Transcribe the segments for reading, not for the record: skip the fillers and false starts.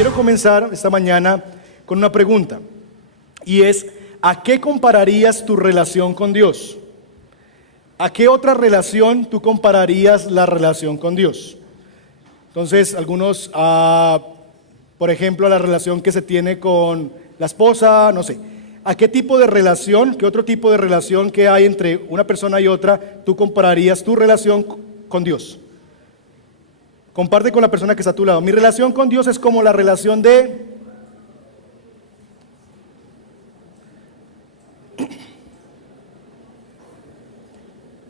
quiero comenzar esta mañana con una pregunta, y es: ¿a qué compararías tu relación con Dios? ¿A qué otra relación tú compararías la relación con Dios? Entonces, algunos, por ejemplo, a la relación que se tiene con la esposa, no sé. ¿A qué tipo de relación, qué otro tipo de relación que hay entre una persona y otra, tú compararías tu relación con Dios? Comparte con la persona que está a tu lado. Mi relación con Dios es como la relación de...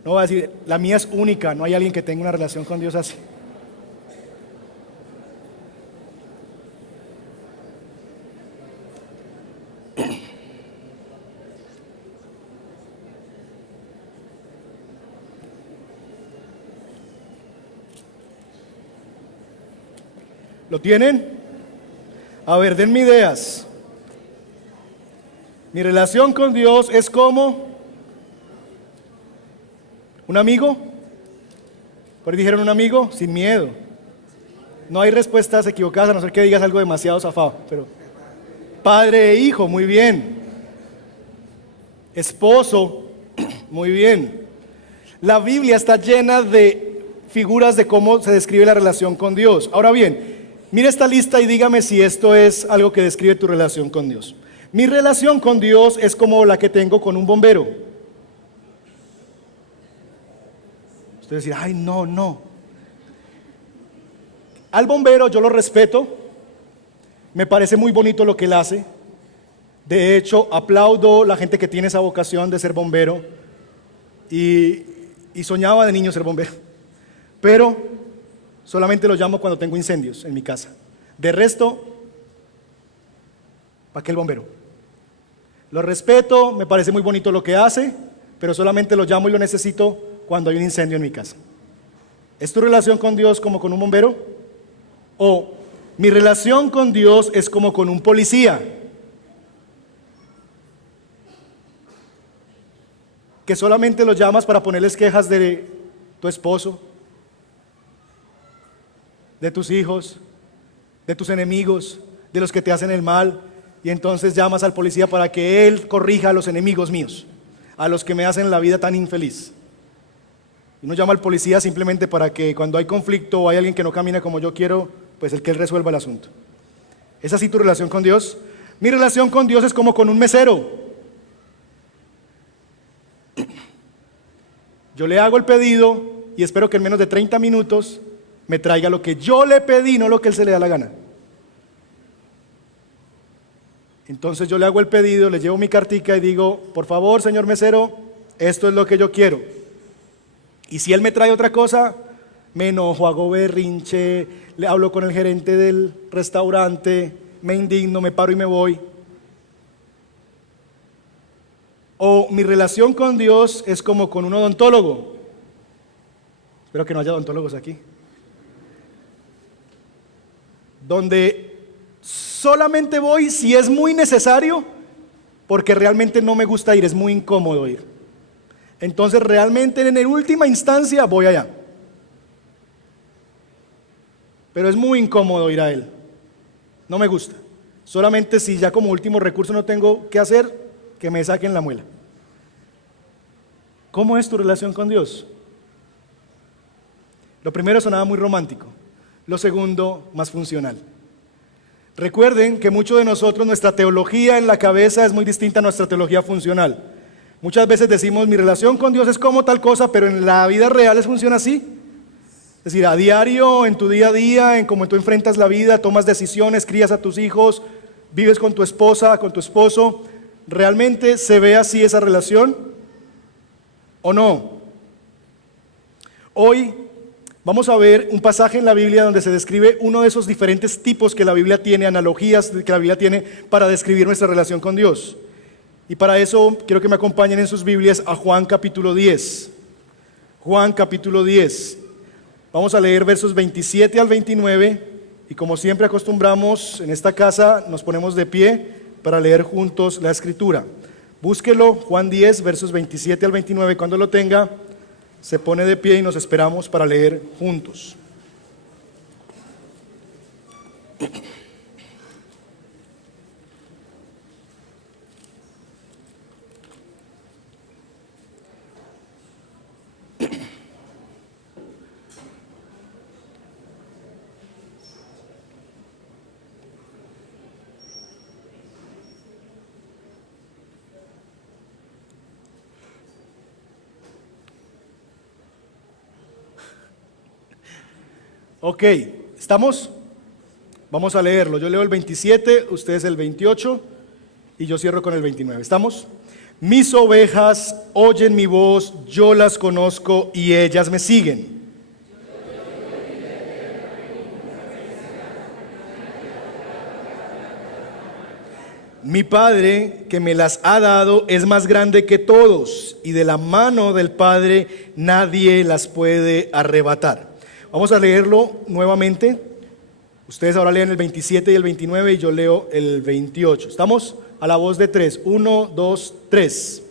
No voy a decir, la mía es única, no hay alguien que tenga una relación con Dios así. ¿Lo tienen? A ver, denme ideas. Mi relación con Dios es como un amigo. ¿Por ahí dijeron un amigo? Sin miedo. No hay respuestas equivocadas a no ser que digas algo demasiado zafado. Pero padre e hijo, muy bien. Esposo, muy bien. La Biblia está llena de figuras de cómo se describe la relación con Dios. Ahora bien, mire esta lista y dígame si esto es algo que describe tu relación con Dios. Mi relación con Dios es como la que tengo con un bombero. Usted decir, ay, no. Al bombero yo lo respeto, me parece muy bonito lo que él hace. De hecho, aplaudo la gente que tiene esa vocación de ser bombero y soñaba de niño ser bombero. Pero solamente lo llamo cuando tengo incendios en mi casa. De resto, ¿para qué el bombero? Lo respeto, me parece muy bonito lo que hace, pero solamente lo llamo y lo necesito cuando hay un incendio en mi casa. ¿Es tu relación con Dios como con un bombero? ¿O mi relación con Dios es como con un policía que solamente lo llamas para ponerles quejas de tu esposo, de tus hijos, de tus enemigos, de los que te hacen el mal, y entonces llamas al policía para que él corrija a los enemigos míos, a los que me hacen la vida tan infeliz? Y no llama al policía simplemente para que cuando hay conflicto o hay alguien que no camina como yo quiero, pues el que él resuelva el asunto. ¿Es así tu relación con Dios? Mi relación con Dios es como con un mesero. Yo le hago el pedido y espero que en menos de 30 minutos me traiga lo que yo le pedí, no lo que él se le da la gana. Entonces yo le hago el pedido, le llevo mi cartica y digo, por favor, señor mesero, esto es lo que yo quiero. Y si él me trae otra cosa, me enojo, hago berrinche, le hablo con el gerente del restaurante, me indigno, me paro y me voy. O mi relación con Dios es como con un odontólogo. Espero que no haya odontólogos aquí. Donde solamente voy si es muy necesario, porque realmente no me gusta ir, es muy incómodo ir. Entonces realmente en última instancia voy allá. Pero es muy incómodo ir a él. No me gusta. Solamente si ya como último recurso no tengo que hacer, que me saquen la muela. ¿Cómo es tu relación con Dios? Lo primero sonaba muy romántico. Lo segundo, más funcional. Recuerden que muchos de nosotros, nuestra teología en la cabeza es muy distinta a nuestra teología funcional. Muchas veces decimos, mi relación con Dios es como tal cosa, pero en la vida real funciona así. Es decir, a diario, en tu día a día, en cómo tú enfrentas la vida, tomas decisiones, crías a tus hijos, vives con tu esposa, con tu esposo. ¿Realmente se ve así esa relación o no? Hoy vamos a ver un pasaje en la Biblia donde se describe uno de esos diferentes tipos que la Biblia tiene, analogías que la Biblia tiene para describir nuestra relación con Dios. Y para eso quiero que me acompañen en sus Biblias a Juan capítulo 10. Juan capítulo 10. Vamos a leer versos 27 al 29 y como siempre acostumbramos en esta casa nos ponemos de pie para leer juntos la escritura. Búsquelo, Juan 10, versos 27 al 29. Cuando lo tenga, se pone de pie y nos esperamos para leer juntos. Ok, ¿estamos? Vamos a leerlo. Yo leo el 27, ustedes el 28 y yo cierro con el 29. ¿Estamos? Mis ovejas oyen mi voz, yo las conozco y ellas me siguen. Mi Padre, que me las ha dado, es más grande que todos, y de la mano del Padre nadie las puede arrebatar. Vamos a leerlo nuevamente. Ustedes ahora leen el 27 y el 29 y yo leo el 28. ¿Estamos? A la voz de tres. 1, 2, 3.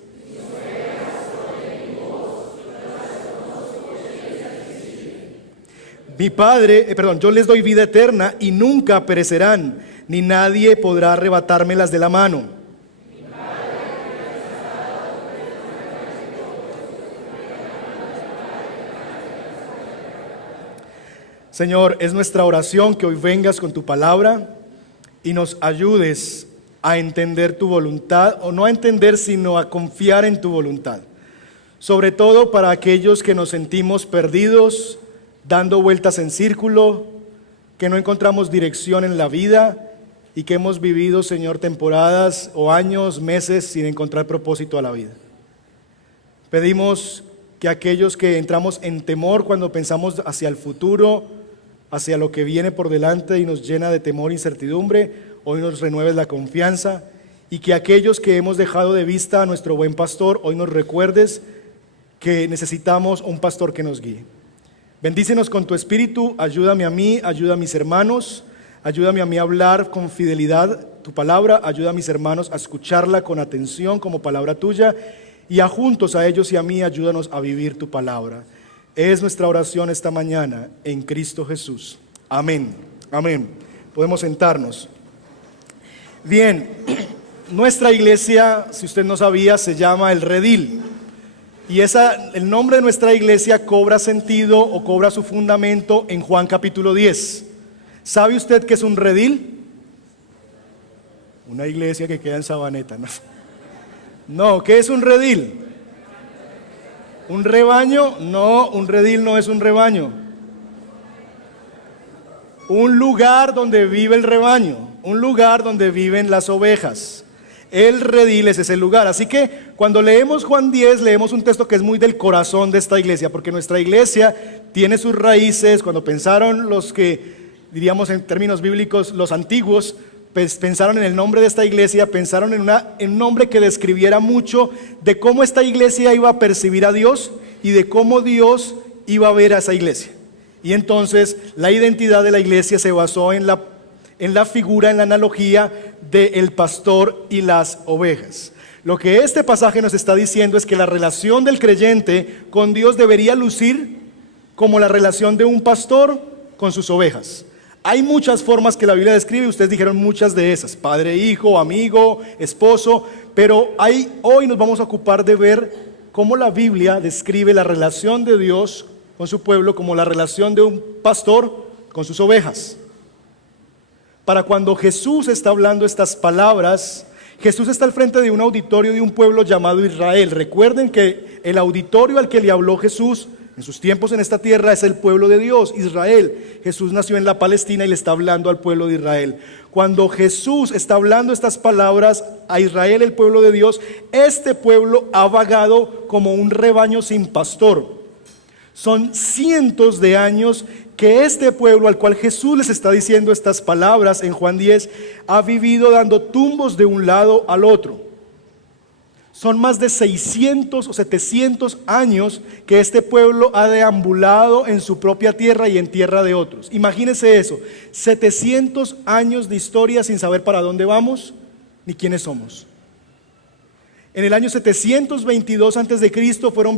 Mi Padre, yo les doy vida eterna y nunca perecerán, ni nadie podrá arrebatármelas de la mano. Señor, es nuestra oración que hoy vengas con tu palabra y nos ayudes a entender tu voluntad, o no a entender, sino a confiar en tu voluntad. Sobre todo para aquellos que nos sentimos perdidos, dando vueltas en círculo, que no encontramos dirección en la vida y que hemos vivido, Señor, temporadas o años, meses sin encontrar propósito a la vida. Pedimos que aquellos que entramos en temor cuando pensamos hacia el futuro, hacia lo que viene por delante y nos llena de temor e incertidumbre, hoy nos renueves la confianza, y que aquellos que hemos dejado de vista a nuestro buen pastor, hoy nos recuerdes que necesitamos un pastor que nos guíe. Bendícenos con tu espíritu, ayúdame a mí, ayuda a mis hermanos, ayúdame a mí a hablar con fidelidad tu palabra, ayuda a mis hermanos a escucharla con atención como palabra tuya, y a juntos a ellos y a mí ayúdanos a vivir tu palabra. Es nuestra oración esta mañana en Cristo Jesús. Amén. Amén. Podemos sentarnos. Bien, nuestra iglesia, si usted no sabía, se llama El Redil. Y el nombre de nuestra iglesia cobra sentido o cobra su fundamento en Juan capítulo 10. ¿Sabe usted qué es un redil? Una iglesia que queda en Sabaneta, ¿no? No, ¿qué es un redil? ¿Un rebaño? No, un redil no es un rebaño. Un lugar donde vive el rebaño, un lugar donde viven las ovejas. El redil es ese lugar. Así que cuando leemos Juan 10, leemos un texto que es muy del corazón de esta iglesia, porque nuestra iglesia tiene sus raíces. Cuando pensaron los que, diríamos en términos bíblicos, los antiguos, pues pensaron en el nombre de esta iglesia, pensaron en un nombre que describiera mucho de cómo esta iglesia iba a percibir a Dios y de cómo Dios iba a ver a esa iglesia. Y entonces la identidad de la iglesia se basó en la figura, en la analogía del pastor y las ovejas. Lo que este pasaje nos está diciendo es que la relación del creyente con Dios debería lucir como la relación de un pastor con sus ovejas. Hay muchas formas que la Biblia describe, ustedes dijeron muchas de esas: padre, hijo, amigo, esposo, pero hoy nos vamos a ocupar de ver cómo la Biblia describe la relación de Dios con su pueblo como la relación de un pastor con sus ovejas. Para cuando Jesús está hablando estas palabras, Jesús está al frente de un auditorio de un pueblo llamado Israel. Recuerden que el auditorio al que le habló Jesús en sus tiempos en esta tierra es el pueblo de Dios, Israel. Jesús nació en la Palestina y le está hablando al pueblo de Israel. Cuando Jesús está hablando estas palabras a Israel, el pueblo de Dios, este pueblo ha vagado como un rebaño sin pastor. Son cientos de años que este pueblo al cual Jesús les está diciendo estas palabras en Juan 10 ha vivido dando tumbos de un lado al otro. Son más de 600 o 700 años que este pueblo ha deambulado en su propia tierra y en tierra de otros. Imagínense eso, 700 años de historia sin saber para dónde vamos ni quiénes somos. En el año 722 a.C. fueron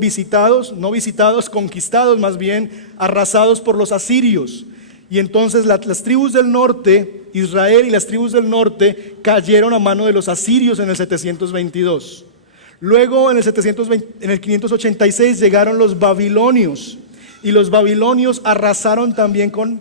conquistados más bien, arrasados por los asirios. Y entonces las tribus del norte, Israel y las tribus del norte, cayeron a mano de los asirios en el 722. Luego en el 586 llegaron los babilonios, y los babilonios arrasaron también con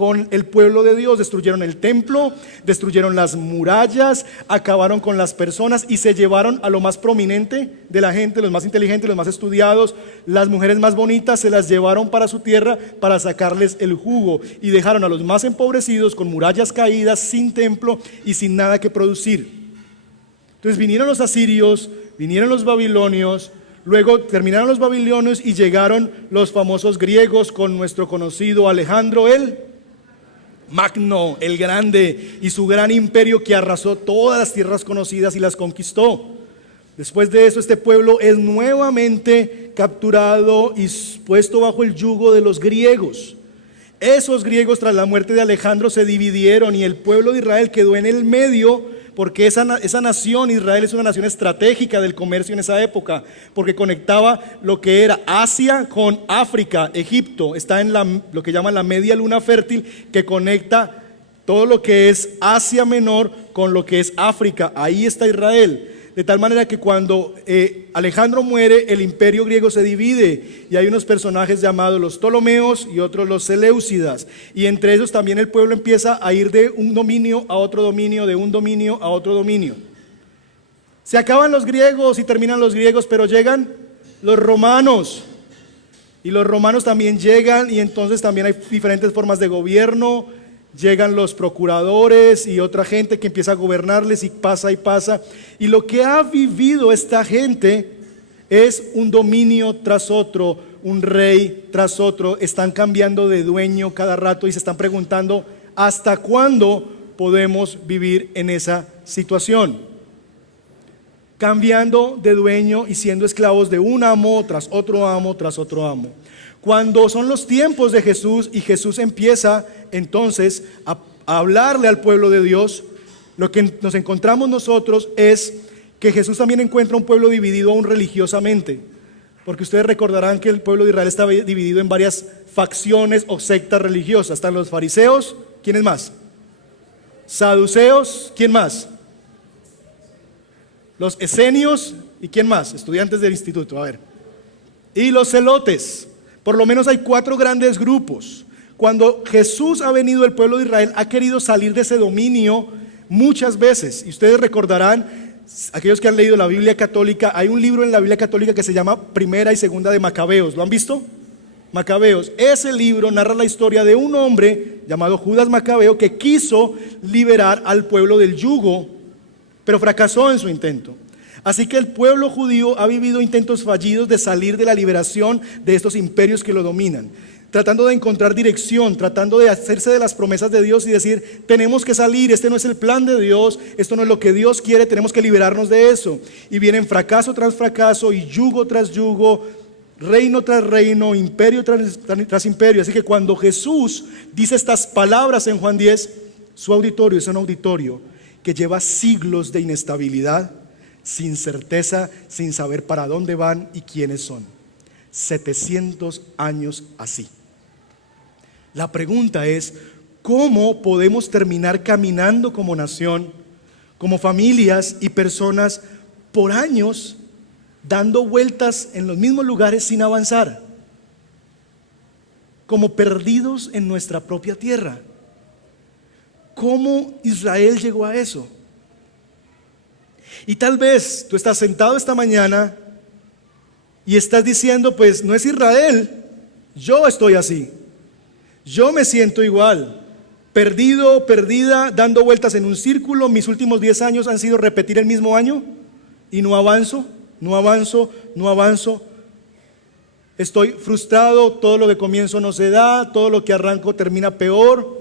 con el pueblo de Dios. Destruyeron el templo, destruyeron las murallas, acabaron con las personas y se llevaron a lo más prominente de la gente, los más inteligentes, los más estudiados, las mujeres más bonitas, se las llevaron para su tierra para sacarles el jugo y dejaron a los más empobrecidos con murallas caídas, sin templo y sin nada que producir. Entonces vinieron los asirios, vinieron los babilonios. Luego terminaron los babilonios y llegaron los famosos griegos con nuestro conocido Alejandro el Magno, el Grande, y su gran imperio que arrasó todas las tierras conocidas y las conquistó. Después de eso, este pueblo es nuevamente capturado y puesto bajo el yugo de los griegos. Esos griegos, tras la muerte de Alejandro, se dividieron y el pueblo de Israel quedó en el medio, porque esa nación, Israel, es una nación estratégica del comercio en esa época, porque conectaba lo que era Asia con África. Egipto está en lo que llaman la media luna fértil, que conecta todo lo que es Asia Menor con lo que es África. Ahí está Israel. De tal manera que cuando Alejandro muere, el imperio griego se divide y hay unos personajes llamados los Ptolomeos y otros los Seleucidas, y entre ellos también el pueblo empieza a ir de un dominio a otro dominio, de un dominio a otro dominio. Se acaban los griegos y terminan los griegos, pero llegan los romanos, y los romanos también llegan, y entonces también hay diferentes formas de gobierno. Llegan los procuradores y otra gente que empieza a gobernarles y pasa. Y lo que ha vivido esta gente es un dominio tras otro, un rey tras otro. Están cambiando de dueño cada rato y se están preguntando ¿hasta cuándo podemos vivir en esa situación? Cambiando de dueño y siendo esclavos de un amo tras otro amo tras otro amo. Cuando son los tiempos de Jesús y Jesús empieza entonces a hablarle al pueblo de Dios, lo que nos encontramos nosotros es que Jesús también encuentra un pueblo dividido aún religiosamente, porque ustedes recordarán que el pueblo de Israel estaba dividido en varias facciones o sectas religiosas. Están los fariseos, ¿quiénes más? Saduceos, ¿quién más? Los esenios, ¿y quién más? Estudiantes del instituto, a ver. Y los celotes. Por lo menos hay 4 grandes grupos. Cuando Jesús ha venido, el pueblo de Israel ha querido salir de ese dominio muchas veces. Y ustedes recordarán, aquellos que han leído la Biblia católica, hay un libro en la Biblia católica que se llama Primera y Segunda de Macabeos. ¿Lo han visto? Macabeos. Ese libro narra la historia de un hombre llamado Judas Macabeo que quiso liberar al pueblo del yugo, pero fracasó en su intento. Así que el pueblo judío ha vivido intentos fallidos de salir de la liberación de estos imperios que lo dominan, tratando de encontrar dirección, tratando de hacerse de las promesas de Dios y decir, tenemos que salir, este no es el plan de Dios, esto no es lo que Dios quiere, tenemos que liberarnos de eso. Y vienen fracaso tras fracaso y yugo tras yugo, reino tras reino, imperio tras imperio. Así que cuando Jesús dice estas palabras en Juan 10, su auditorio es un auditorio que lleva siglos de inestabilidad, sin certeza, sin saber para dónde van y quiénes son. 700 años así. La pregunta es, ¿cómo podemos terminar caminando como nación, como familias y personas por años dando vueltas en los mismos lugares sin avanzar? Como perdidos en nuestra propia tierra. ¿Cómo Israel llegó a eso? Y tal vez tú estás sentado esta mañana y estás diciendo, pues no es Israel, yo estoy así, yo me siento igual, perdido, perdida, dando vueltas en un círculo. Mis últimos 10 años han sido repetir el mismo año y no avanzo. Estoy frustrado, todo lo que comienzo no se da, todo lo que arranco termina peor.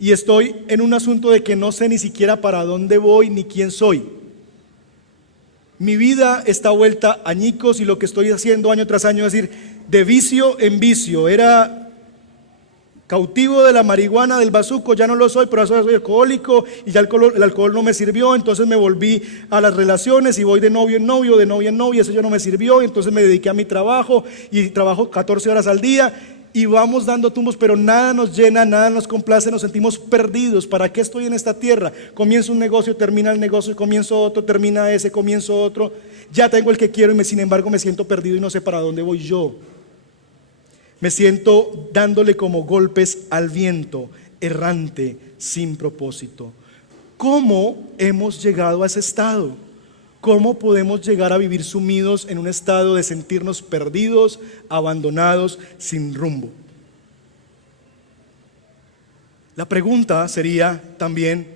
Y estoy en un asunto de que no sé ni siquiera para dónde voy ni quién soy. Mi vida está vuelta a añicos y lo que estoy haciendo año tras año es ir de vicio en vicio. Era cautivo de la marihuana, del bazuco, ya no lo soy, pero ahora soy alcohólico y ya el alcohol no me sirvió, entonces me volví a las relaciones y voy de novio en novio, de novia en novia, eso ya no me sirvió, entonces me dediqué a mi trabajo y trabajo 14 horas al día. Y vamos dando tumbos, pero nada nos llena, nada nos complace, nos sentimos perdidos. ¿Para qué estoy en esta tierra? Comienzo un negocio, termina el negocio, comienzo otro, termina ese, comienzo otro. Ya tengo el que quiero y sin embargo me siento perdido y no sé para dónde voy yo. Me siento dándole como golpes al viento, errante, sin propósito. ¿Cómo hemos llegado a ese estado? ¿Cómo podemos llegar a vivir sumidos en un estado de sentirnos perdidos, abandonados, sin rumbo? La pregunta sería también,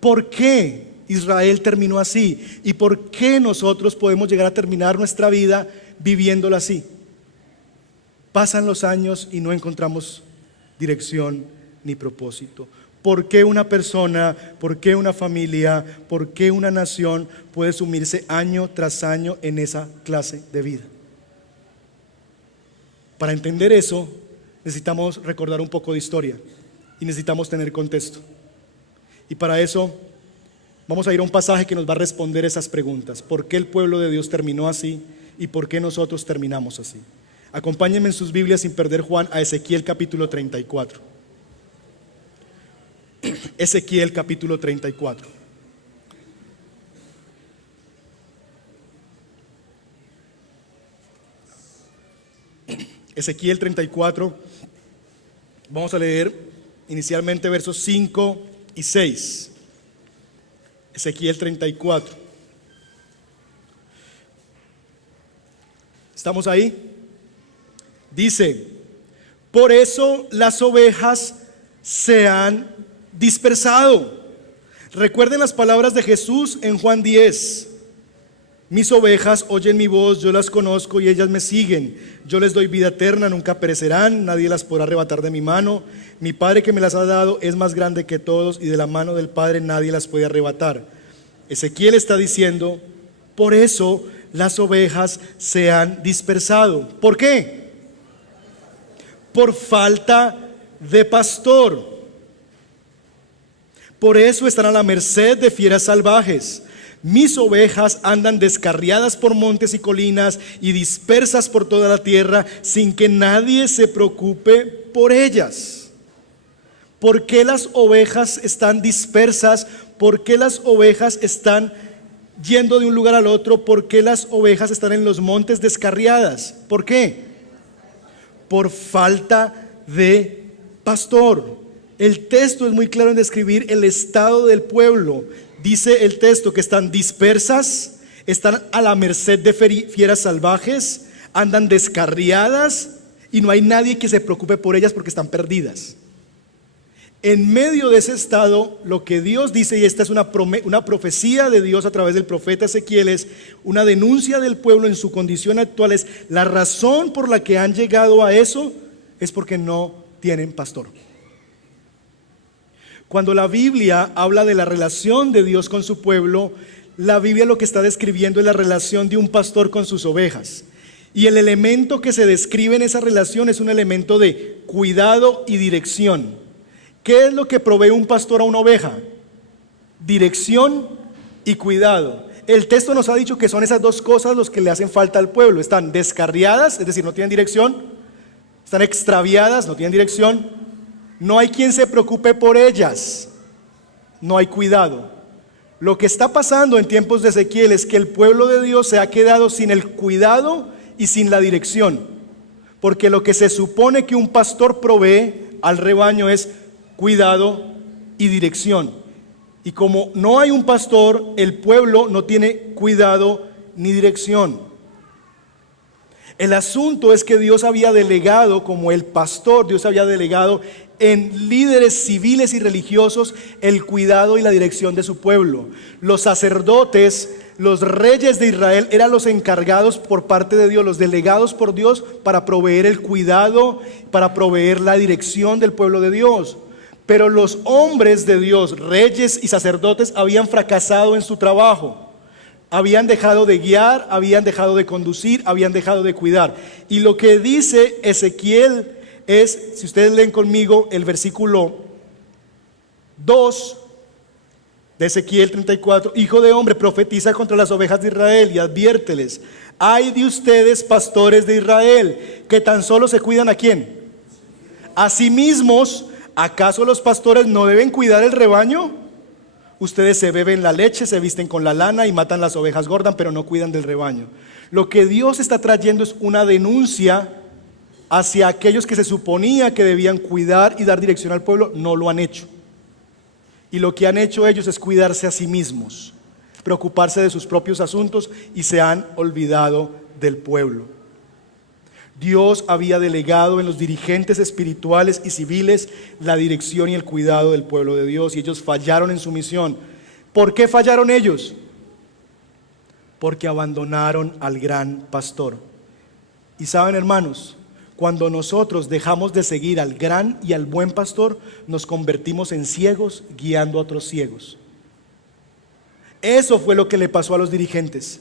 ¿por qué Israel terminó así? ¿Y por qué nosotros podemos llegar a terminar nuestra vida viviéndola así? Pasan los años y no encontramos dirección ni propósito. ¿Por qué una persona, por qué una familia, por qué una nación puede sumirse año tras año en esa clase de vida? Para entender eso, necesitamos recordar un poco de historia y necesitamos tener contexto. Y para eso vamos a ir a un pasaje que nos va a responder esas preguntas. ¿Por qué el pueblo de Dios terminó así y por qué nosotros terminamos así? Acompáñenme en sus Biblias sin perder Juan a Ezequiel capítulo 34. Ezequiel capítulo 34. Ezequiel 34. Vamos a leer inicialmente versos 5 y 6. Ezequiel 34. ¿Estamos ahí? Dice: por eso las ovejas se han dispersado. Recuerden las palabras de Jesús en Juan 10. Mis ovejas oyen mi voz, yo las conozco y ellas me siguen. Yo les doy vida eterna, nunca perecerán, nadie las podrá arrebatar de mi mano. Mi Padre que me las ha dado es más grande que todos y de la mano del Padre nadie las puede arrebatar. Ezequiel está diciendo, por eso las ovejas se han dispersado. ¿Por qué? Por falta de pastor. Por eso están a la merced de fieras salvajes. Mis ovejas andan descarriadas por montes y colinas y dispersas por toda la tierra sin que nadie se preocupe por ellas. ¿Por qué las ovejas están dispersas? ¿Por qué las ovejas están yendo de un lugar al otro? ¿Por qué las ovejas están en los montes descarriadas? ¿Por qué? Por falta de pastor. El texto es muy claro en describir el estado del pueblo. Dice el texto que están dispersas, están a la merced de fieras salvajes, andan descarriadas y no hay nadie que se preocupe por ellas porque están perdidas. En medio de ese estado, lo que Dios dice, y esta es una profecía de Dios a través del profeta Ezequiel, es una denuncia del pueblo en su condición actual, es la razón por la que han llegado a eso es porque no tienen pastor. Cuando la Biblia habla de la relación de Dios con su pueblo, la Biblia lo que está describiendo es la relación de un pastor con sus ovejas. Y el elemento que se describe en esa relación es un elemento de cuidado y dirección. ¿Qué es lo que provee un pastor a una oveja? Dirección y cuidado. El texto nos ha dicho que son esas dos cosas los que le hacen falta al pueblo. Están descarriadas, es decir, no tienen dirección. Están extraviadas, no tienen dirección. No hay quien se preocupe por ellas. No hay cuidado. Lo que está pasando en tiempos de Ezequiel es que el pueblo de Dios se ha quedado sin el cuidado y sin la dirección. Porque lo que se supone que un pastor provee al rebaño es cuidado y dirección. Y como no hay un pastor, el pueblo no tiene cuidado ni dirección. El asunto es que Dios había delegado, como el pastor, Dios había delegado en líderes civiles y religiosos el cuidado y la dirección de su pueblo. Los sacerdotes, los reyes de Israel eran los encargados por parte de Dios, los delegados por Dios para proveer el cuidado, para proveer la dirección del pueblo de Dios. Pero los hombres de Dios, reyes y sacerdotes, habían fracasado en su trabajo. Habían dejado de guiar, habían dejado de conducir, habían dejado de cuidar. Y lo que dice Ezequiel es, si ustedes leen conmigo el versículo 2 de Ezequiel 34, hijo de hombre, profetiza contra las ovejas de Israel y adviérteles, ay de ustedes pastores de Israel, que tan solo se cuidan ¿a quién? A sí mismos. ¿Acaso los pastores no deben cuidar el rebaño? Ustedes se beben la leche, se visten con la lana y matan las ovejas gordas, pero no cuidan del rebaño. Lo que Dios está trayendo es una denuncia hacia aquellos que se suponía que debían cuidar y dar dirección al pueblo, no lo han hecho. Y lo que han hecho ellos es cuidarse a sí mismos, preocuparse de sus propios asuntos y se han olvidado del pueblo. Dios había delegado en los dirigentes espirituales y civiles la dirección y el cuidado del pueblo de Dios, y ellos fallaron en su misión. ¿Por qué fallaron ellos? Porque abandonaron al gran pastor. Y saben, hermanos, cuando nosotros dejamos de seguir al gran y al buen pastor, nos convertimos en ciegos guiando a otros ciegos. Eso fue lo que le pasó a los dirigentes.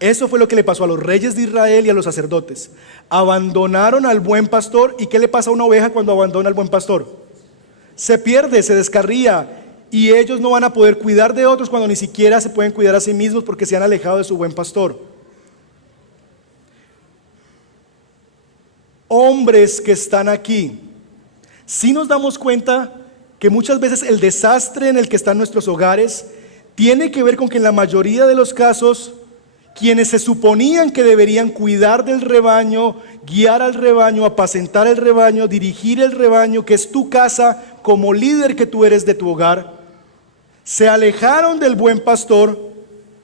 Eso fue lo que le pasó a los reyes de Israel y a los sacerdotes. Abandonaron al buen pastor. ¿Y qué le pasa a una oveja cuando abandona al buen pastor? Se pierde, se descarría. Y ellos no van a poder cuidar de otros cuando ni siquiera se pueden cuidar a sí mismos porque se han alejado de su buen pastor. Hombres que están aquí, si nos damos cuenta que muchas veces el desastre en el que están nuestros hogares tiene que ver con que en la mayoría de los casos quienes se suponían que deberían cuidar del rebaño, guiar al rebaño, apacentar el rebaño, dirigir el rebaño, que es tu casa como líder que tú eres de tu hogar, se alejaron del buen pastor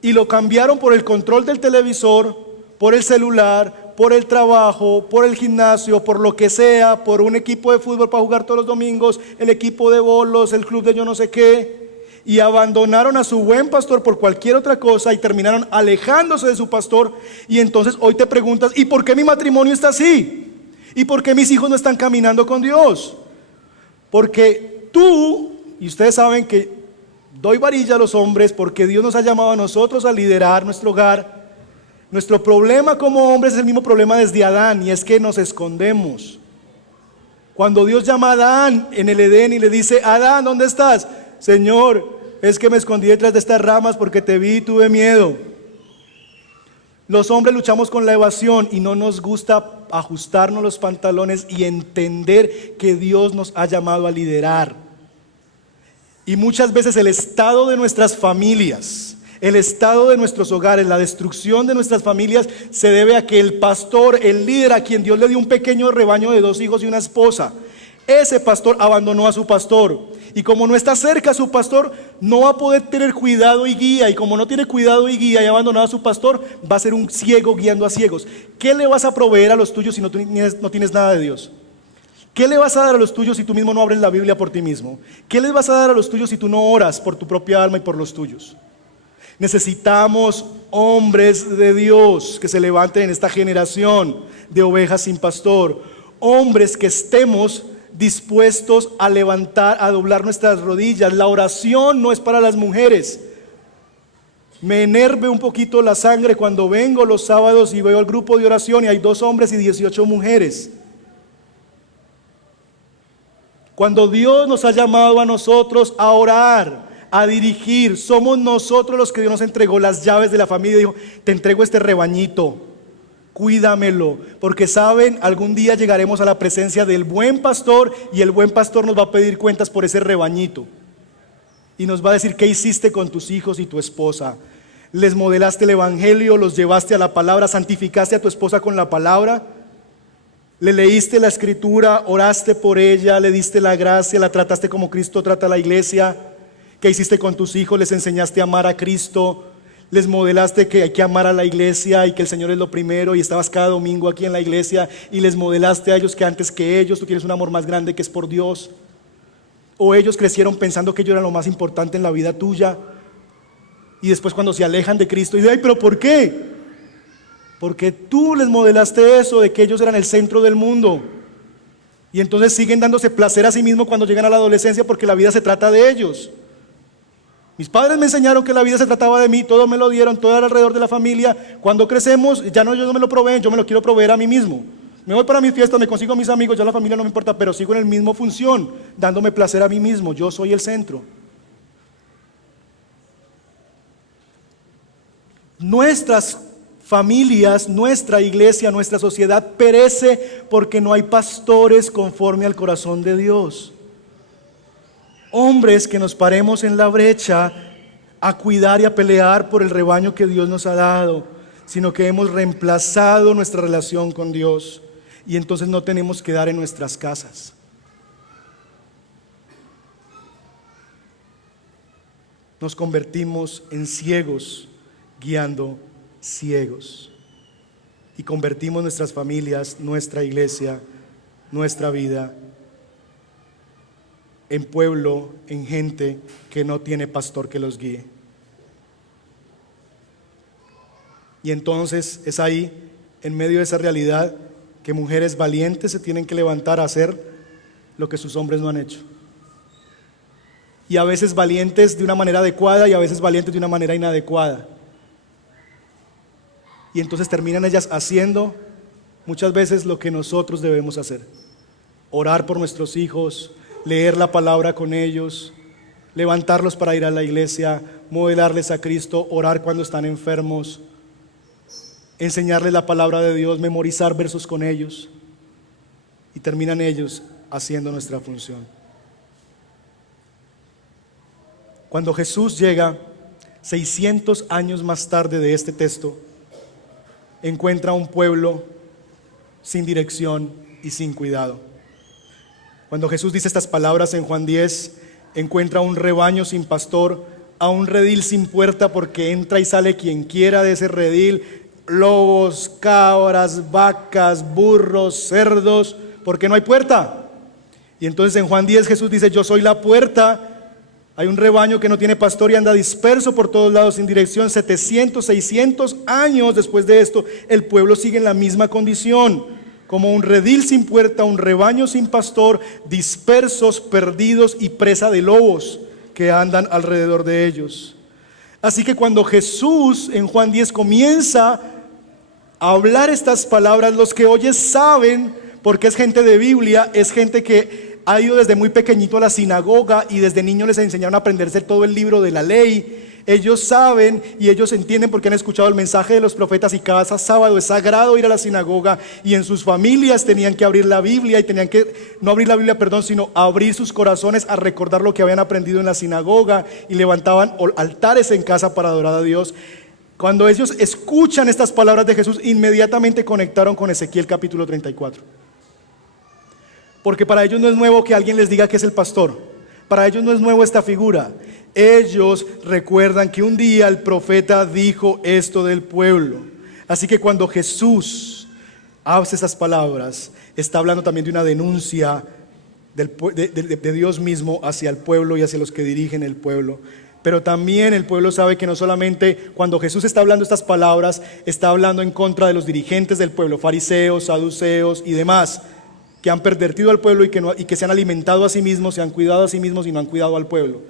y lo cambiaron por el control del televisor, por el celular, por el trabajo, por el gimnasio, por lo que sea, por un equipo de fútbol para jugar todos los domingos, el equipo de bolos, el club de yo no sé qué, y abandonaron a su buen pastor por cualquier otra cosa y terminaron alejándose de su pastor. Y entonces hoy te preguntas, ¿y por qué mi matrimonio está así? ¿Y por qué mis hijos no están caminando con Dios? Porque tú, y ustedes saben que doy varilla a los hombres porque Dios nos ha llamado a nosotros a liderar nuestro hogar. Nuestro problema como hombres es el mismo problema desde Adán, y es que nos escondemos. Cuando Dios llama a Adán en el Edén y le dice: Adán, ¿dónde estás? Señor, es que me escondí detrás de estas ramas porque te vi y tuve miedo. Los hombres luchamos con la evasión y no nos gusta ajustarnos los pantalones y entender que Dios nos ha llamado a liderar. Y muchas veces el estado de nuestras familias, el estado de nuestros hogares, la destrucción de nuestras familias se debe a que el pastor, el líder a quien Dios le dio un pequeño rebaño de 2 hijos y una esposa, ese pastor abandonó a su pastor. Y como no está cerca a su pastor, no va a poder tener cuidado y guía. Y como no tiene cuidado y guía y ha abandonado a su pastor, va a ser un ciego guiando a ciegos. ¿Qué le vas a proveer a los tuyos si no tienes nada de Dios? ¿Qué le vas a dar a los tuyos si tú mismo no abres la Biblia por ti mismo? ¿Qué les vas a dar a los tuyos si tú no oras por tu propia alma y por los tuyos? Necesitamos hombres de Dios que se levanten en esta generación de ovejas sin pastor. Hombres que estemos dispuestos a levantar, a doblar nuestras rodillas. La oración no es para las mujeres. Me enerve un poquito la sangre cuando vengo los sábados y veo el grupo de oración y hay 2 hombres y 18 mujeres. Cuando Dios nos ha llamado a nosotros a orar, a dirigir, somos nosotros los que Dios nos entregó las llaves de la familia y dijo: te entrego este rebañito, cuídamelo, porque saben, algún día llegaremos a la presencia del buen pastor y el buen pastor nos va a pedir cuentas por ese rebañito y nos va a decir: ¿qué hiciste con tus hijos y tu esposa? ¿Les modelaste el evangelio? ¿Los llevaste a la palabra? ¿Santificaste a tu esposa con la palabra? ¿Le leíste la escritura? ¿Oraste por ella? ¿Le diste la gracia? ¿La trataste como Cristo trata a la iglesia? ¿Qué hiciste con tus hijos? ¿Les enseñaste a amar a Cristo? ¿Les modelaste que hay que amar a la iglesia y que el Señor es lo primero y estabas cada domingo aquí en la iglesia y les modelaste a ellos que antes que ellos tú tienes un amor más grande que es por Dios? ¿O ellos crecieron pensando que ellos eran lo más importante en la vida tuya y después cuando se alejan de Cristo y dicen: ay, pero ¿por qué? Porque tú les modelaste eso de que ellos eran el centro del mundo y entonces siguen dándose placer a sí mismos cuando llegan a la adolescencia porque la vida se trata de ellos. Mis padres me enseñaron que la vida se trataba de mí, todo me lo dieron, todo era alrededor de la familia. Cuando crecemos, ya no, ellos no me lo proveen, yo me lo quiero proveer a mí mismo. Me voy para mis fiestas, me consigo a mis amigos, ya la familia no me importa, pero sigo en el mismo función, dándome placer a mí mismo, yo soy el centro. Nuestras familias, nuestra iglesia, nuestra sociedad perece porque no hay pastores conforme al corazón de Dios. Hombres que nos paremos en la brecha a cuidar y a pelear por el rebaño que Dios nos ha dado, sino que hemos reemplazado nuestra relación con Dios. y entonces no tenemos que dar en nuestras casas. Nos convertimos en ciegos guiando ciegos y convertimos nuestras familias, nuestra iglesia, nuestra vida en pueblo, en gente que no tiene pastor que los guíe. Y entonces es ahí, en medio de esa realidad, que mujeres valientes se tienen que levantar a hacer lo que sus hombres no han hecho. Y a veces valientes de una manera adecuada y a veces valientes de una manera inadecuada. Y entonces terminan ellas haciendo muchas veces lo que nosotros debemos hacer: orar por nuestros hijos, leer la palabra con ellos, levantarlos para ir a la iglesia, modelarles a Cristo, orar cuando están enfermos, enseñarles la palabra de Dios, memorizar versos con ellos, y terminan ellos haciendo nuestra función. Cuando Jesús llega 600 años más tarde de este texto, encuentra un pueblo sin dirección y sin cuidado. Cuando Jesús dice estas palabras en Juan 10, encuentra un rebaño sin pastor, a un redil sin puerta, porque entra y sale quien quiera de ese redil, lobos, cabras, vacas, burros, cerdos, porque no hay puerta. Y entonces en Juan 10 Jesús dice: yo soy la puerta. Hay un rebaño que no tiene pastor y anda disperso por todos lados sin dirección. 700, 600 años después de esto, el pueblo sigue en la misma condición, como un redil sin puerta, un rebaño sin pastor, dispersos, perdidos y presa de lobos que andan alrededor de ellos. Así que cuando Jesús en Juan 10 comienza a hablar estas palabras, los que oyen saben, porque es gente de Biblia, es gente que ha ido desde muy pequeñito a la sinagoga y desde niño les enseñaron a aprenderse todo el libro de la ley. Ellos saben y ellos entienden porque han escuchado el mensaje de los profetas, y cada sábado es sagrado ir a la sinagoga, y en sus familias tenían que abrir la Biblia, y tenían que, no abrir la Biblia, perdón, sino abrir sus corazones a recordar lo que habían aprendido en la sinagoga, y levantaban altares en casa para adorar a Dios. Cuando ellos escuchan estas palabras de Jesús, inmediatamente conectaron con Ezequiel capítulo 34. Porque para ellos no es nuevo que alguien les diga que es el pastor. Para ellos no es nuevo esta figura. Ellos recuerdan que un día el profeta dijo esto del pueblo. Así que cuando Jesús hace esas palabras, está hablando también de una denuncia de Dios mismo hacia el pueblo y hacia los que dirigen el pueblo. Pero también el pueblo sabe que no solamente cuando Jesús está hablando estas palabras, está hablando en contra de los dirigentes del pueblo, fariseos, saduceos y demás, que han pervertido al pueblo y que se han alimentado a sí mismos, se han cuidado a sí mismos y no han cuidado al pueblo.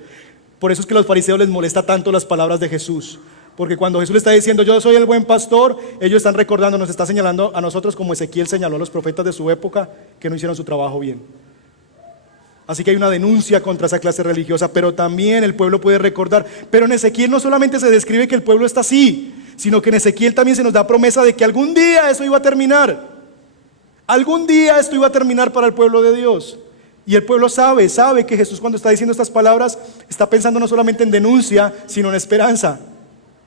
Por eso es que a los fariseos les molesta tanto las palabras de Jesús, porque cuando Jesús le está diciendo yo soy el buen pastor, ellos están recordando, nos está señalando a nosotros, como Ezequiel señaló a los profetas de su época que no hicieron su trabajo bien. Así que hay una denuncia contra esa clase religiosa, pero también el pueblo puede recordar. Pero en Ezequiel no solamente se describe que el pueblo está así, sino que en Ezequiel también se nos da promesa de que algún día eso iba a terminar. Algún día esto iba a terminar para el pueblo de Dios. Y el pueblo sabe que Jesús, cuando está diciendo estas palabras, está pensando no solamente en denuncia, sino en esperanza.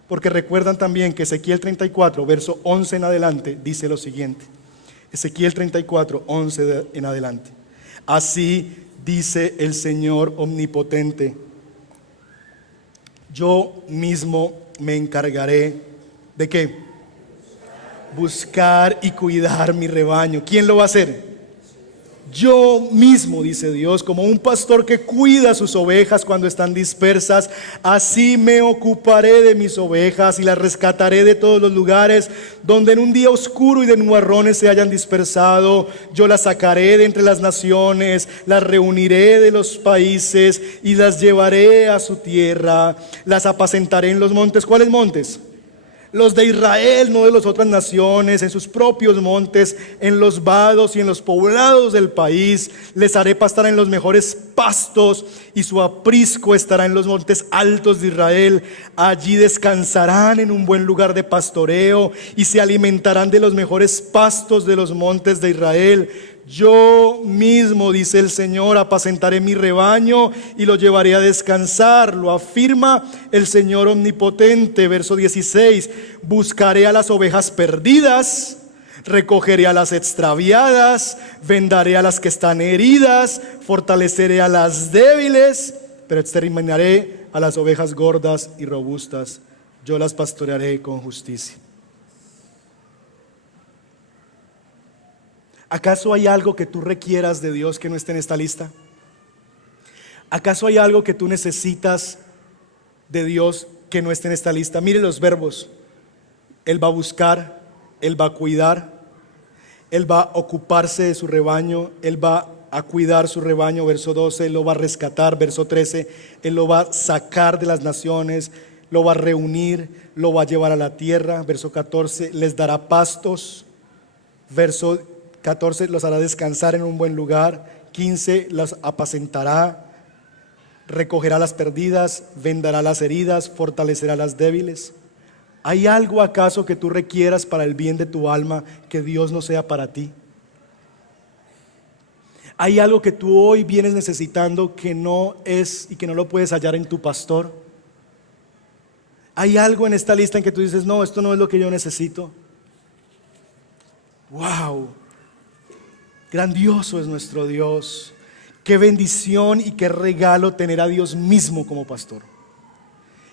Porque recuerdan también que Ezequiel 34, verso 11 en adelante, dice lo siguiente. Ezequiel 34, 11 en adelante. Así dice el Señor omnipotente: yo mismo me encargaré ¿de qué? Buscar y cuidar mi rebaño. ¿Quién lo va a hacer? Yo mismo, dice Dios, como un pastor que cuida sus ovejas cuando están dispersas, así me ocuparé de mis ovejas y las rescataré de todos los lugares donde en un día oscuro y de nubarrones se hayan dispersado. Yo las sacaré de entre las naciones, las reuniré de los países y las llevaré a su tierra. Las apacentaré en los montes. ¿Cuáles montes? Los de Israel, no de las otras naciones, en sus propios montes, en los vados y en los poblados del país. Les haré pastar en los mejores pastos, y su aprisco estará en los montes altos de Israel. Allí descansarán en un buen lugar de pastoreo y se alimentarán de los mejores pastos de los montes de Israel. Yo mismo, dice el Señor, apacentaré mi rebaño y lo llevaré a descansar. Lo afirma el Señor omnipotente. Verso 16: buscaré a las ovejas perdidas, Recogeré a las extraviadas, vendaré a las que están heridas, fortaleceré a las débiles, pero exterminaré a las ovejas gordas y robustas. Yo las pastorearé con justicia. ¿Acaso hay algo que tú requieras de Dios que no esté en esta lista? ¿Acaso hay algo que tú necesitas de Dios que no esté en esta lista? Mire los verbos. Él va a buscar, Él va a cuidar, Él va a ocuparse de su rebaño, Él va a cuidar su rebaño, verso 12, Él lo va a rescatar, verso 13, Él lo va a sacar de las naciones, lo va a reunir, lo va a llevar a la tierra, verso 14, les dará pastos, verso 14, los hará descansar en un buen lugar, 15, los apacentará, recogerá las perdidas, vendará las heridas, fortalecerá las débiles. ¿Hay algo acaso que tú requieras para el bien de tu alma que Dios no sea para ti? ¿Hay algo que tú hoy vienes necesitando que no es y que no lo puedes hallar en tu pastor? ¿Hay algo en esta lista en que tú dices, no, esto no es lo que yo necesito? ¡Wow! Grandioso es nuestro Dios. Qué bendición y qué regalo tener a Dios mismo como pastor.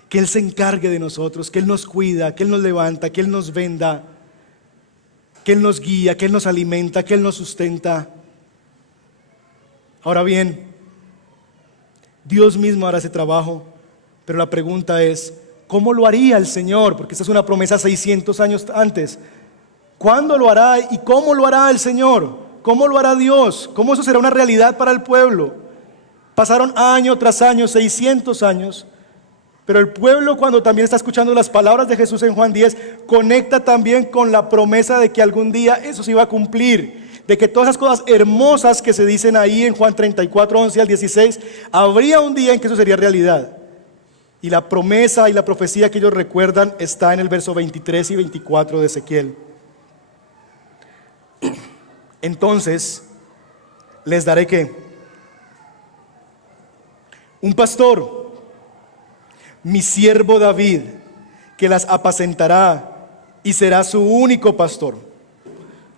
Que Él se encargue de nosotros, que Él nos cuida, que Él nos levanta, que Él nos venda, que Él nos guía, que Él nos alimenta, que Él nos sustenta. Ahora bien, Dios mismo hará ese trabajo, pero la pregunta es, ¿cómo lo haría el Señor? Porque esta es una promesa 600 años antes. ¿Cuándo lo hará y cómo lo hará el Señor? ¿Cómo lo hará Dios? ¿Cómo eso será una realidad para el pueblo? Pasaron año tras año, 600 años. Pero el pueblo, cuando también está escuchando las palabras de Jesús en Juan 10, conecta también con la promesa de que algún día eso se iba a cumplir, de que todas esas cosas hermosas que se dicen ahí en Juan 34, 11 al 16, habría un día en que eso sería realidad. Y la promesa y la profecía que ellos recuerdan está en el verso 23 y 24 de Ezequiel. Entonces, les daré ¿qué? Un pastor, mi siervo David, que las apacentará y será su único pastor.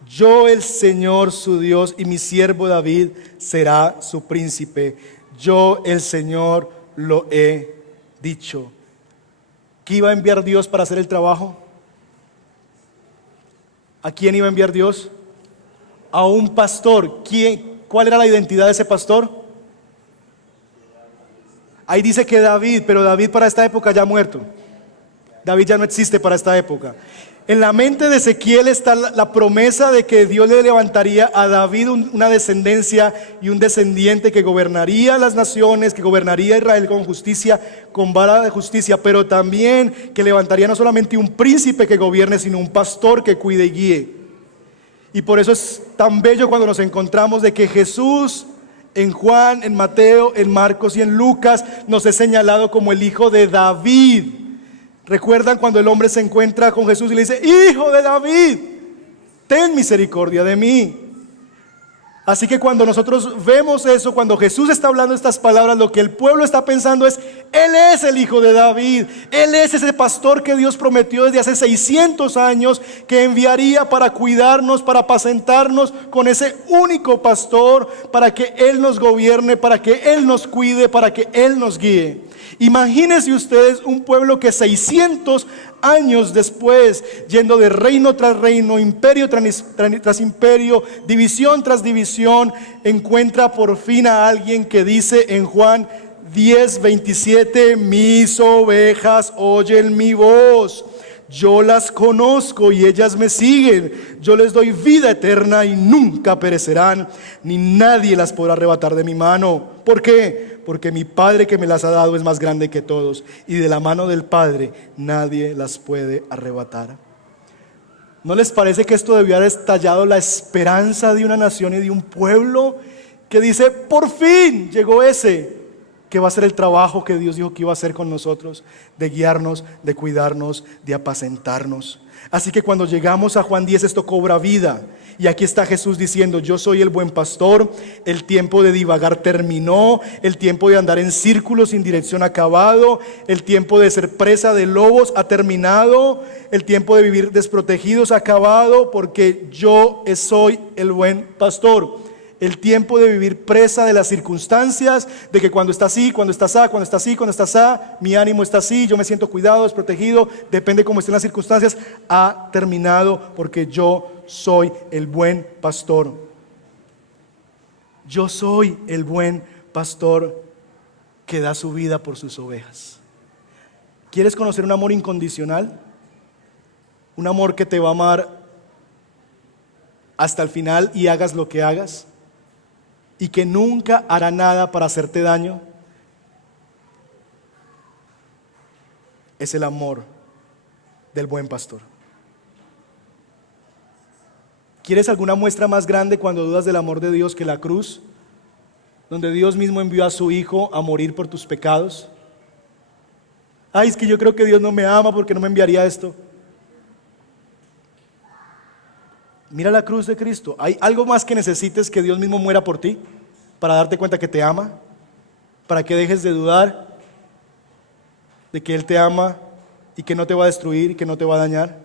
Yo, el Señor su Dios, y mi siervo David será su príncipe. Yo, el Señor, lo he dicho. ¿Qué iba a enviar Dios para hacer el trabajo? ¿A quién iba a enviar Dios? A un pastor. ¿Cuál era la identidad de ese pastor? Ahí dice que David, pero David para esta época ya ha muerto. David ya no existe para esta época. En la mente de Ezequiel está la promesa de que Dios le levantaría a David una descendencia y un descendiente que gobernaría las naciones, que gobernaría a Israel con justicia, con vara de justicia, pero también que levantaría no solamente un príncipe que gobierne, sino un pastor que cuide y guíe. Y por eso es tan bello cuando nos encontramos de que Jesús en Juan, en Mateo, en Marcos y en Lucas nos es señalado como el hijo de David. ¿Recuerdan cuando el hombre se encuentra con Jesús y le dice, hijo de David, ten misericordia de mí? Así que cuando nosotros vemos eso, cuando Jesús está hablando estas palabras, lo que el pueblo está pensando es, Él es el hijo de David, Él es ese pastor que Dios prometió desde hace 600 años, que enviaría para cuidarnos, para apacentarnos con ese único pastor, para que Él nos gobierne, para que Él nos cuide, para que Él nos guíe. Imagínense ustedes un pueblo que 600 años después, yendo de reino tras reino, imperio tras imperio, división tras división, encuentra por fin a alguien que dice en Juan 10:27, mis ovejas oyen mi voz, yo las conozco y ellas me siguen, yo les doy vida eterna y nunca perecerán, ni nadie las podrá arrebatar de mi mano. ¿Por qué? Porque mi Padre que me las ha dado es más grande que todos, y de la mano del Padre nadie las puede arrebatar. ¿No les parece que esto debió haber estallado la esperanza de una nación y de un pueblo que dice, por fin llegó ese que va a ser el trabajo que Dios dijo que iba a hacer con nosotros, de guiarnos, de cuidarnos, de apacentarnos. Así que cuando llegamos a Juan 10 esto cobra vida. Y aquí está Jesús diciendo: yo soy el buen pastor. El tiempo de divagar terminó. El tiempo de andar en círculos sin dirección ha acabado. El tiempo de ser presa de lobos ha terminado. El tiempo de vivir desprotegidos ha acabado, porque yo soy el buen pastor. El tiempo de vivir presa de las circunstancias, de que cuando está así, cuando está así, cuando está así, cuando está así, mi ánimo está así, yo me siento cuidado, desprotegido, depende cómo estén las circunstancias, ha terminado, porque yo soy el buen pastor. Yo soy el buen pastor que da su vida por sus ovejas. ¿Quieres conocer un amor incondicional? Un amor que te va a amar hasta el final y hagas lo que hagas, y que nunca hará nada para hacerte daño. Es el amor del buen pastor. ¿Quieres alguna muestra más grande cuando dudas del amor de Dios que la cruz, donde Dios mismo envió a su Hijo a morir por tus pecados? Ay, es que yo creo que Dios no me ama porque no me enviaría esto. Mira la cruz de Cristo. ¿Hay algo más que necesites que Dios mismo muera por ti para darte cuenta que te ama? Para que dejes de dudar de que Él te ama y que no te va a destruir y que no te va a dañar.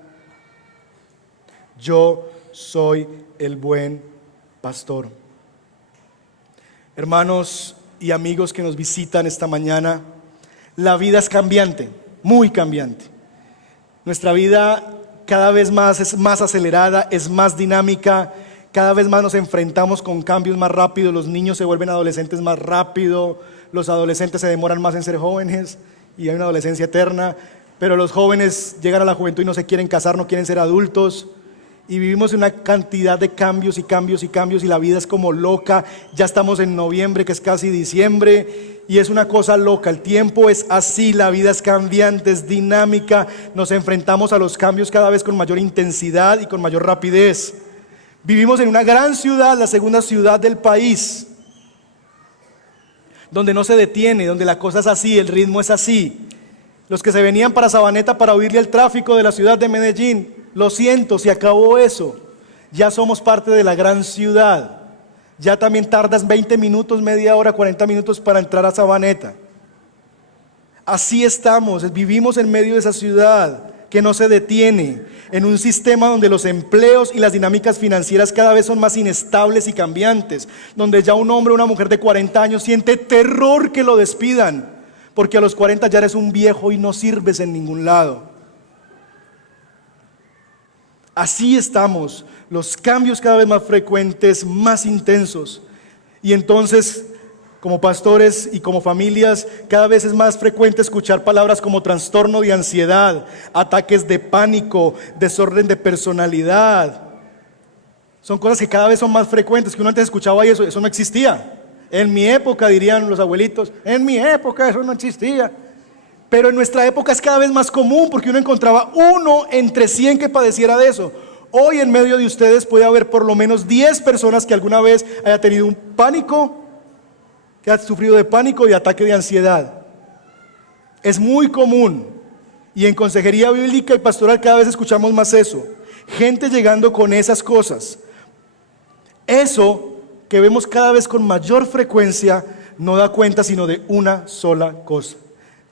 Yo soy el buen pastor. Hermanos y amigos que nos visitan esta mañana, la vida es cambiante, muy cambiante. Nuestra vida cada vez más es más acelerada, es más dinámica, cada vez más nos enfrentamos con cambios más rápidos. Los niños se vuelven adolescentes más rápido, los adolescentes se demoran más en ser jóvenes y hay una adolescencia eterna, pero los jóvenes llegan a la juventud y no se quieren casar, no quieren ser adultos, y vivimos en una cantidad de cambios y cambios y cambios, y la vida es como loca. Ya estamos en noviembre, que es casi diciembre, y es una cosa loca. El tiempo es así, la vida es cambiante, es dinámica. Nos enfrentamos a los cambios cada vez con mayor intensidad y con mayor rapidez. Vivimos en una gran ciudad, la segunda ciudad del país, donde no se detiene, donde la cosa es así, el ritmo es así. Los que se venían para Sabaneta para huirle al tráfico de la ciudad de Medellín, lo siento, se acabó eso. Ya somos parte de la gran ciudad. Ya también tardas 20 minutos, media hora, 40 minutos para entrar a Sabaneta. Así estamos, vivimos en medio de esa ciudad que no se detiene, en un sistema donde los empleos y las dinámicas financieras cada vez son más inestables y cambiantes, donde ya un hombre o una mujer de 40 años siente terror que lo despidan, porque a los 40 ya eres un viejo y no sirves en ningún lado. Así estamos, los cambios cada vez más frecuentes, más intensos. Y entonces, como pastores y como familias, cada vez es más frecuente escuchar palabras como trastorno de ansiedad, ataques de pánico, desorden de personalidad. Son cosas que cada vez son más frecuentes, que uno antes escuchaba y eso no existía. En mi época, dirían los abuelitos, en mi época eso no existía. Pero en nuestra época es cada vez más común, porque uno encontraba uno entre 100 que padeciera de eso. Hoy en medio de ustedes puede haber por lo menos 10 personas que alguna vez haya tenido un pánico, que ha sufrido de pánico y ataque de ansiedad. Es muy común, y en consejería bíblica y pastoral cada vez escuchamos más eso. Gente llegando con esas cosas. Eso que vemos cada vez con mayor frecuencia no da cuenta sino de una sola cosa: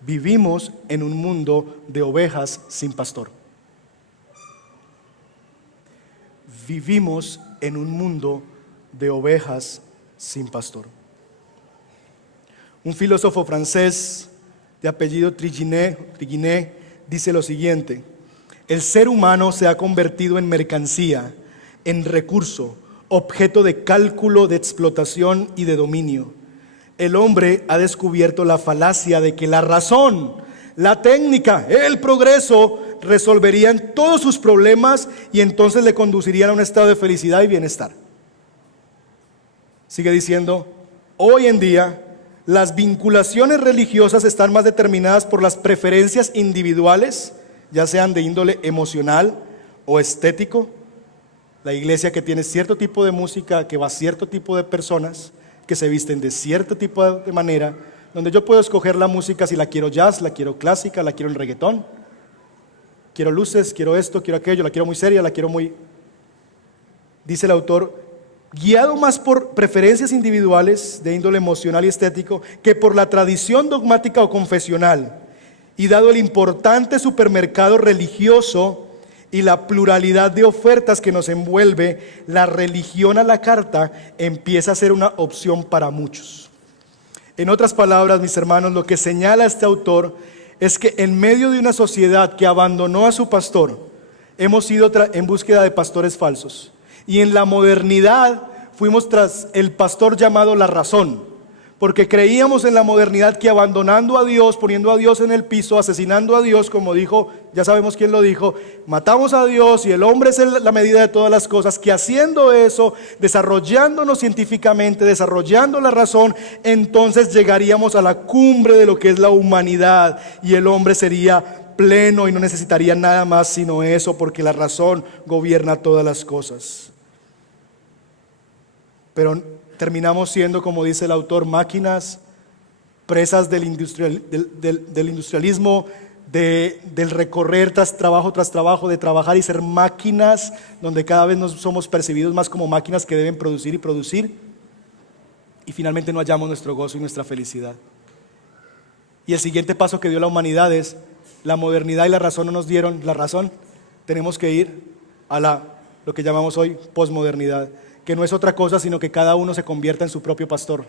vivimos en un mundo de ovejas sin pastor. Vivimos en un mundo de ovejas sin pastor. Un filósofo francés de apellido Triguinet dice lo siguiente: el ser humano se ha convertido en mercancía, en recurso, objeto de cálculo, de explotación y de dominio. El hombre ha descubierto la falacia de que la razón, la técnica, el progreso resolverían todos sus problemas y entonces le conducirían a un estado de felicidad y bienestar. Sigue diciendo: hoy en día las vinculaciones religiosas están más determinadas por las preferencias individuales, ya sean de índole emocional o estético. La iglesia que tiene cierto tipo de música, que va a cierto tipo de personas, que se visten de cierto tipo de manera, donde yo puedo escoger la música, si la quiero jazz, la quiero clásica, la quiero en reggaetón, quiero luces, quiero esto, quiero aquello, la quiero muy seria, la quiero muy... Dice el autor, guiado más por preferencias individuales de índole emocional y estético que por la tradición dogmática o confesional, y dado el importante supermercado religioso y la pluralidad de ofertas que nos envuelve, la religión a la carta empieza a ser una opción para muchos. En otras palabras, mis hermanos, lo que señala este autor es que en medio de una sociedad que abandonó a su pastor, hemos ido en búsqueda de pastores falsos. Y en la modernidad fuimos tras el pastor llamado la razón, porque creíamos en la modernidad que abandonando a Dios, poniendo a Dios en el piso, asesinando a Dios, como dijo, ya sabemos quién lo dijo, matamos a Dios y el hombre es la medida de todas las cosas, que haciendo eso, desarrollándonos científicamente, desarrollando la razón, entonces llegaríamos a la cumbre de lo que es la humanidad y el hombre sería pleno y no necesitaría nada más sino eso, porque la razón gobierna todas las cosas. Pero terminamos siendo, como dice el autor, máquinas, presas del industrialismo, del recorrer tras trabajo, de trabajar y ser máquinas, donde cada vez nos somos percibidos más como máquinas que deben producir y producir, y finalmente no hallamos nuestro gozo y nuestra felicidad. Y el siguiente paso que dio la humanidad es, la modernidad y la razón no nos dieron la razón, tenemos que ir a lo que llamamos hoy posmodernidad, que no es otra cosa sino que cada uno se convierta en su propio pastor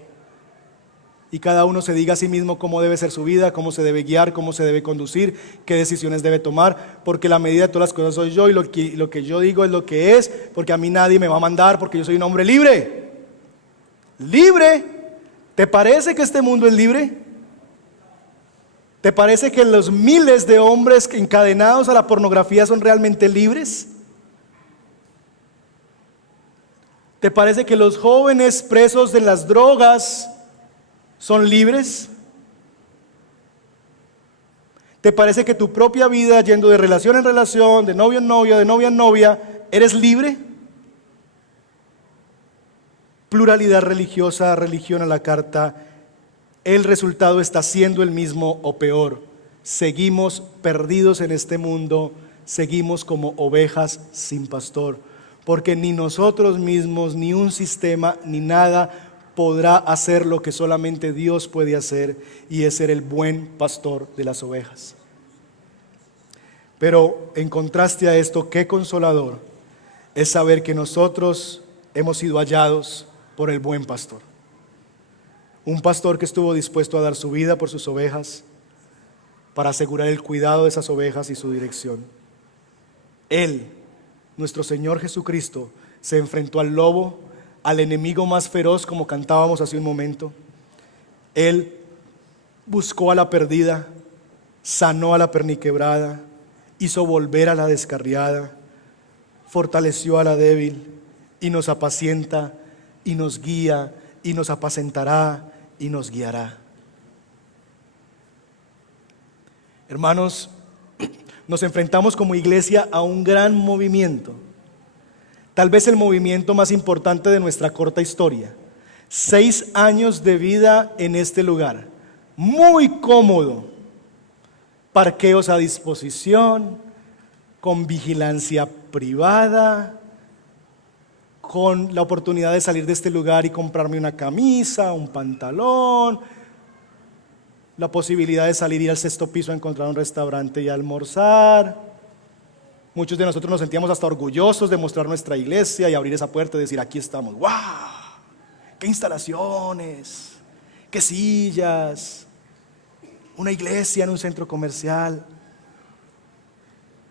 y cada uno se diga a sí mismo cómo debe ser su vida, cómo se debe guiar, cómo se debe conducir, qué decisiones debe tomar, porque la medida de todas las cosas soy yo y lo que yo digo es lo que es, porque a mí nadie me va a mandar, porque yo soy un hombre libre. ¿Libre? ¿Te parece que este mundo es libre? ¿Te parece que los miles de hombres encadenados a la pornografía son realmente libres? ¿Te parece que los jóvenes presos de las drogas son libres? ¿Te parece que tu propia vida, yendo de relación en relación, de novio en novia, de novia en novia, eres libre? Pluralidad religiosa, religión a la carta, el resultado está siendo el mismo o peor. Seguimos perdidos en este mundo, seguimos como ovejas sin pastor. Porque ni nosotros mismos, ni un sistema, ni nada podrá hacer lo que solamente Dios puede hacer, y es ser el buen pastor de las ovejas. Pero en contraste a esto, qué consolador es saber que nosotros hemos sido hallados por el buen pastor. Un pastor que estuvo dispuesto a dar su vida por sus ovejas, para asegurar el cuidado de esas ovejas y su dirección. Él, nuestro Señor Jesucristo, se enfrentó al lobo, al enemigo más feroz, como cantábamos hace un momento. Él buscó a la perdida, sanó a la perniquebrada, hizo volver a la descarriada, fortaleció a la débil y nos apacienta y nos guía y nos apacentará y nos guiará. Hermanos, nos enfrentamos como iglesia a un gran movimiento, tal vez el movimiento más importante de nuestra corta historia. 6 años de vida en este lugar, muy cómodo, parqueos a disposición, con vigilancia privada, con la oportunidad de salir de este lugar y comprarme una camisa, un pantalón, la posibilidad de salir y ir al 6º piso a encontrar un restaurante y almorzar. Muchos de nosotros nos sentíamos hasta orgullosos de mostrar nuestra iglesia y abrir esa puerta y decir, aquí estamos. ¡Wow! ¡Qué instalaciones! ¡Qué sillas! Una iglesia en un centro comercial.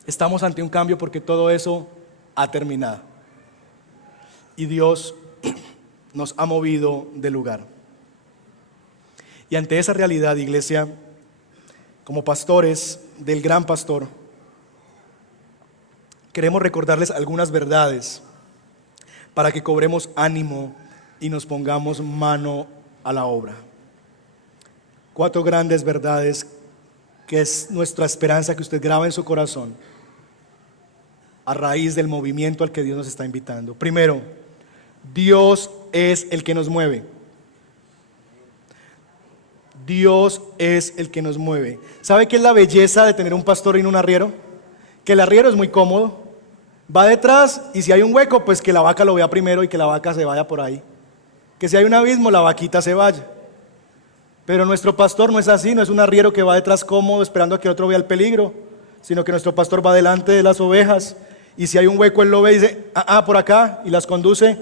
Estamos ante un cambio porque todo eso ha terminado. Y Dios nos ha movido de lugar. Y ante esa realidad, iglesia, como pastores del gran pastor, queremos recordarles algunas verdades para que cobremos ánimo y nos pongamos mano a la obra. 4 grandes verdades que es nuestra esperanza que usted graba en su corazón a raíz del movimiento al que Dios nos está invitando. Primero, Dios es el que nos mueve. Dios es el que nos mueve. ¿Sabe qué es la belleza de tener un pastor y no un arriero? Que el arriero es muy cómodo, va detrás y si hay un hueco, pues que la vaca lo vea primero y que la vaca se vaya por ahí. Que si hay un abismo, la vaquita se vaya. Pero nuestro pastor no es así, no es un arriero que va detrás cómodo esperando a que el otro vea el peligro, sino que nuestro pastor va delante de las ovejas y si hay un hueco él lo ve y dice, por acá, y las conduce.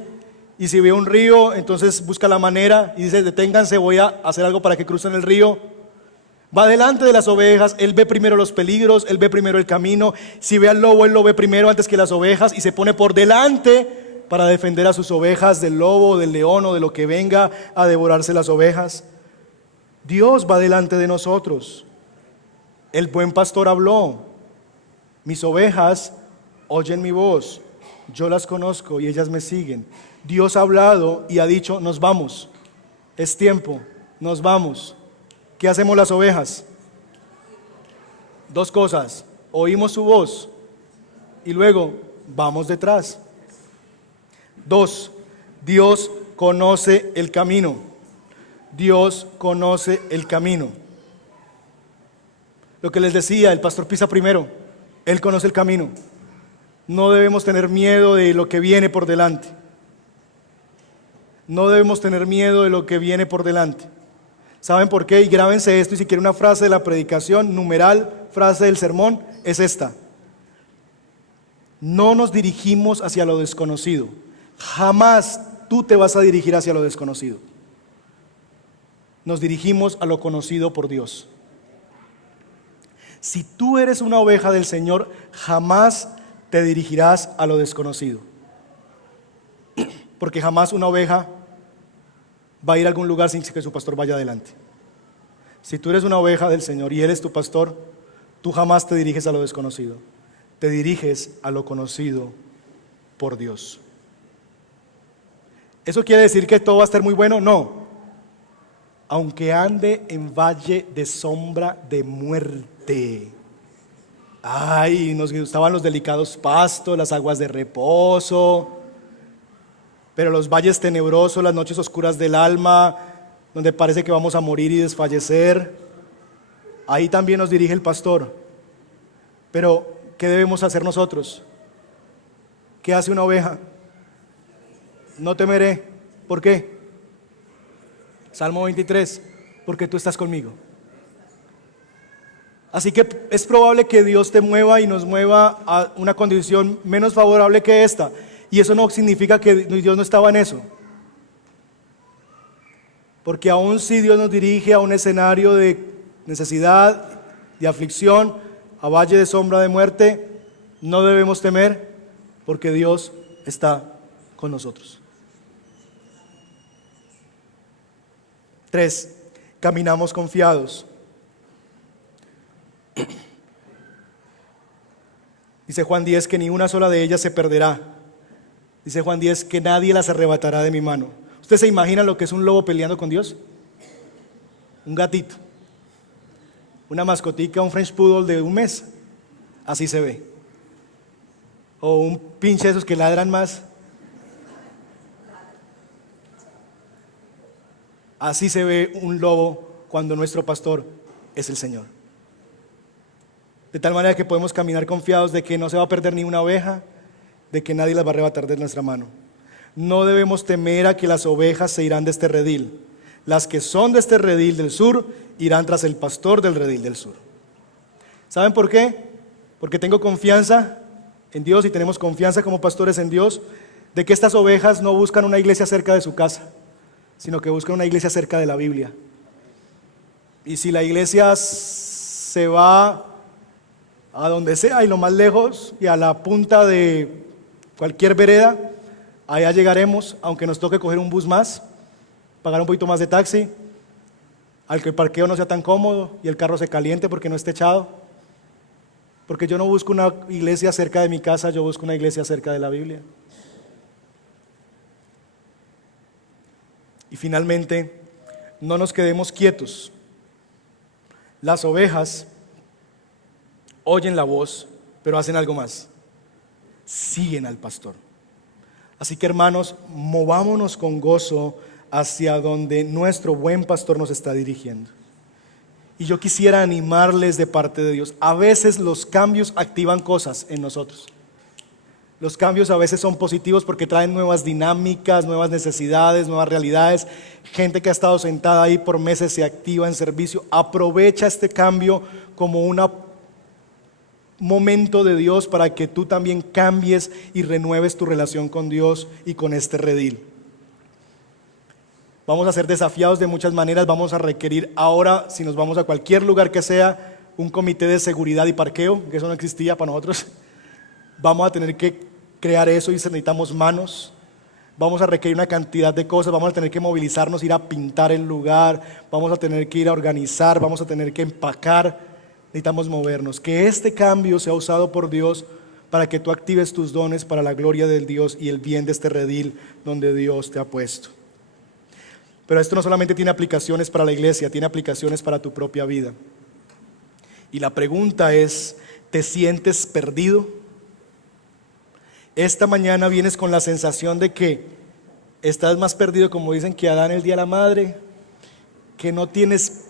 Y si ve un río, entonces busca la manera y dice, deténganse, voy a hacer algo para que crucen el río. Va delante de las ovejas, él ve primero los peligros, él ve primero el camino. Si ve al lobo, él lo ve primero antes que las ovejas y se pone por delante para defender a sus ovejas del lobo, del león o de lo que venga a devorarse las ovejas. Dios va delante de nosotros. El buen pastor habló, mis ovejas oyen mi voz, yo las conozco y ellas me siguen. Dios ha hablado y ha dicho, nos vamos, es tiempo, nos vamos. ¿Qué hacemos las ovejas? Dos cosas, oímos su voz y luego vamos detrás. Dos, Dios conoce el camino. Dios conoce el camino. Lo que les decía, el pastor pisa primero, él conoce el camino. No debemos tener miedo de lo que viene por delante. No debemos tener miedo de lo que viene por delante. ¿Saben por qué? Y grábense esto, y si quieren una frase de la predicación, numeral, frase del sermón, es esta. No nos dirigimos hacia lo desconocido. Jamás tú te vas a dirigir hacia lo desconocido. Nos dirigimos a lo conocido por Dios. Si tú eres una oveja del Señor, jamás te dirigirás a lo desconocido. Porque jamás una oveja va a ir a algún lugar sin que su pastor vaya adelante. Si tú eres una oveja del Señor y Él es tu pastor, tú jamás te diriges a lo desconocido. Te diriges a lo conocido por Dios. ¿Eso quiere decir que todo va a estar muy bueno? No. Aunque ande en valle de sombra de muerte. Ay, nos gustaban los delicados pastos, las aguas de reposo. Pero los valles tenebrosos, las noches oscuras del alma, donde parece que vamos a morir y desfallecer, ahí también nos dirige el pastor. Pero, ¿qué debemos hacer nosotros? ¿Qué hace una oveja? No temeré. ¿Por qué? Salmo 23, porque tú estás conmigo. Así que es probable que Dios te mueva y nos mueva a una condición menos favorable que esta. Y eso no significa que Dios no estaba en eso. Porque aun si Dios nos dirige a un escenario de necesidad, de aflicción, a valle de sombra de muerte, no debemos temer porque Dios está con nosotros. 3. Caminamos confiados. Dice Juan 10 que ni una sola de ellas se perderá. Dice Juan 10 que nadie las arrebatará de mi mano. ¿Usted se imagina lo que es un lobo peleando con Dios? Un gatito, una mascotica, un French Poodle de un mes, así se ve. O un pinche de esos que ladran más. Así se ve un lobo cuando nuestro pastor es el Señor. De tal manera que podemos caminar confiados de que no se va a perder ni una oveja, de que nadie las va a arrebatar de nuestra mano. No debemos temer a que las ovejas se irán de este redil. Las que son de este redil del sur irán tras el pastor del redil del sur. ¿Saben por qué? Porque tengo confianza en Dios y tenemos confianza como pastores en Dios de que estas ovejas no buscan una iglesia cerca de su casa, sino que buscan una iglesia cerca de la Biblia. Y si la iglesia se va a donde sea y lo más lejos y a la punta de cualquier vereda, allá llegaremos, aunque nos toque coger un bus más, pagar un poquito más de taxi, al que el parqueo no sea tan cómodo y el carro se caliente porque no esté echado. Porque yo no busco una iglesia cerca de mi casa, yo busco una iglesia cerca de la Biblia. Y finalmente, no nos quedemos quietos. Las ovejas oyen la voz, pero hacen algo más. Siguen al pastor. Así que hermanos, movámonos con gozo hacia donde nuestro buen pastor nos está dirigiendo. Y yo quisiera animarles de parte de Dios. A veces los cambios activan cosas en nosotros. Los cambios a veces son positivos porque traen nuevas dinámicas, nuevas necesidades, nuevas realidades. Gente que ha estado sentada ahí por meses se activa en servicio. Aprovecha este cambio como un momento de Dios para que tú también cambies y renueves tu relación con Dios y con este redil. Vamos a ser desafiados de muchas maneras. Vamos a requerir ahora, si nos vamos a cualquier lugar que sea, un comité de seguridad y parqueo, que eso no existía para nosotros. Vamos a tener que crear eso y necesitamos manos. Vamos a requerir una cantidad de cosas. Vamos a tener que movilizarnos, ir a pintar el lugar. Vamos a tener que ir a organizar. Vamos a tener que empacar. Necesitamos movernos. Que este cambio sea usado por Dios para que tú actives tus dones para la gloria del Dios y el bien de este redil donde Dios te ha puesto. Pero esto no solamente tiene aplicaciones para la iglesia, tiene aplicaciones para tu propia vida. Y la pregunta es, ¿te sientes perdido? Esta mañana vienes con la sensación de que estás más perdido, como dicen, que Adán el día de la madre, que no tienes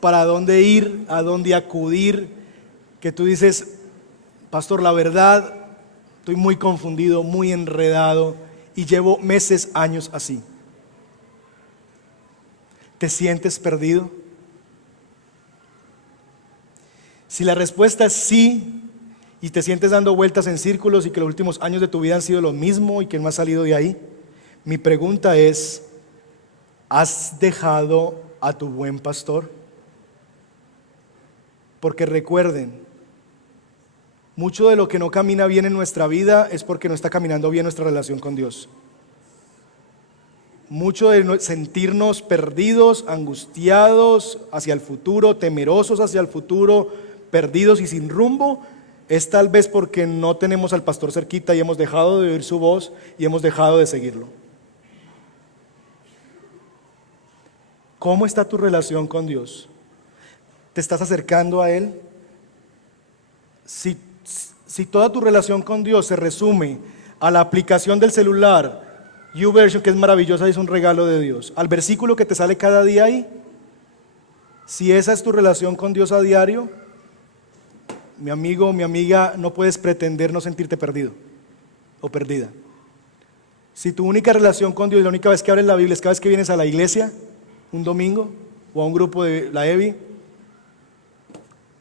para dónde ir, a dónde acudir, que tú dices, pastor, la verdad, estoy muy confundido, muy enredado y llevo meses, años así. ¿Te sientes perdido? Si la respuesta es sí, y te sientes dando vueltas en círculos y que los últimos años de tu vida han sido lo mismo y que no has salido de ahí, mi pregunta es, ¿has dejado a tu buen pastor? Porque recuerden, mucho de lo que no camina bien en nuestra vida es porque no está caminando bien nuestra relación con Dios. Mucho de sentirnos perdidos, angustiados hacia el futuro, temerosos hacia el futuro, perdidos y sin rumbo, es tal vez porque no tenemos al pastor cerquita y hemos dejado de oír su voz y hemos dejado de seguirlo. ¿Cómo está tu relación con Dios? ¿Te estás acercando a Él? Si toda tu relación con Dios se resume a la aplicación del celular, YouVersion, que es maravillosa y es un regalo de Dios, al versículo que te sale cada día ahí, si esa es tu relación con Dios a diario, mi amigo, mi amiga, no puedes pretender no sentirte perdido o perdida. Si tu única relación con Dios, la única vez que abres la Biblia es cada vez que vienes a la iglesia, un domingo, o a un grupo de la EVI,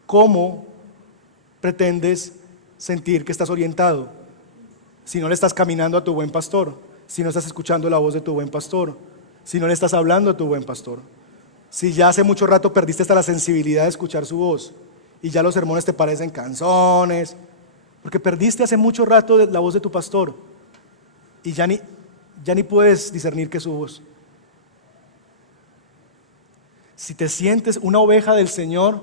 ¿cómo pretendes sentir que estás orientado si no le estás caminando a tu buen pastor? Si no estás escuchando la voz de tu buen pastor, si no le estás hablando a tu buen pastor, si ya hace mucho rato perdiste hasta la sensibilidad de escuchar su voz y ya los sermones te parecen canzones, porque perdiste hace mucho rato la voz de tu pastor y ya ni puedes discernir que es su voz. Si te sientes una oveja del Señor,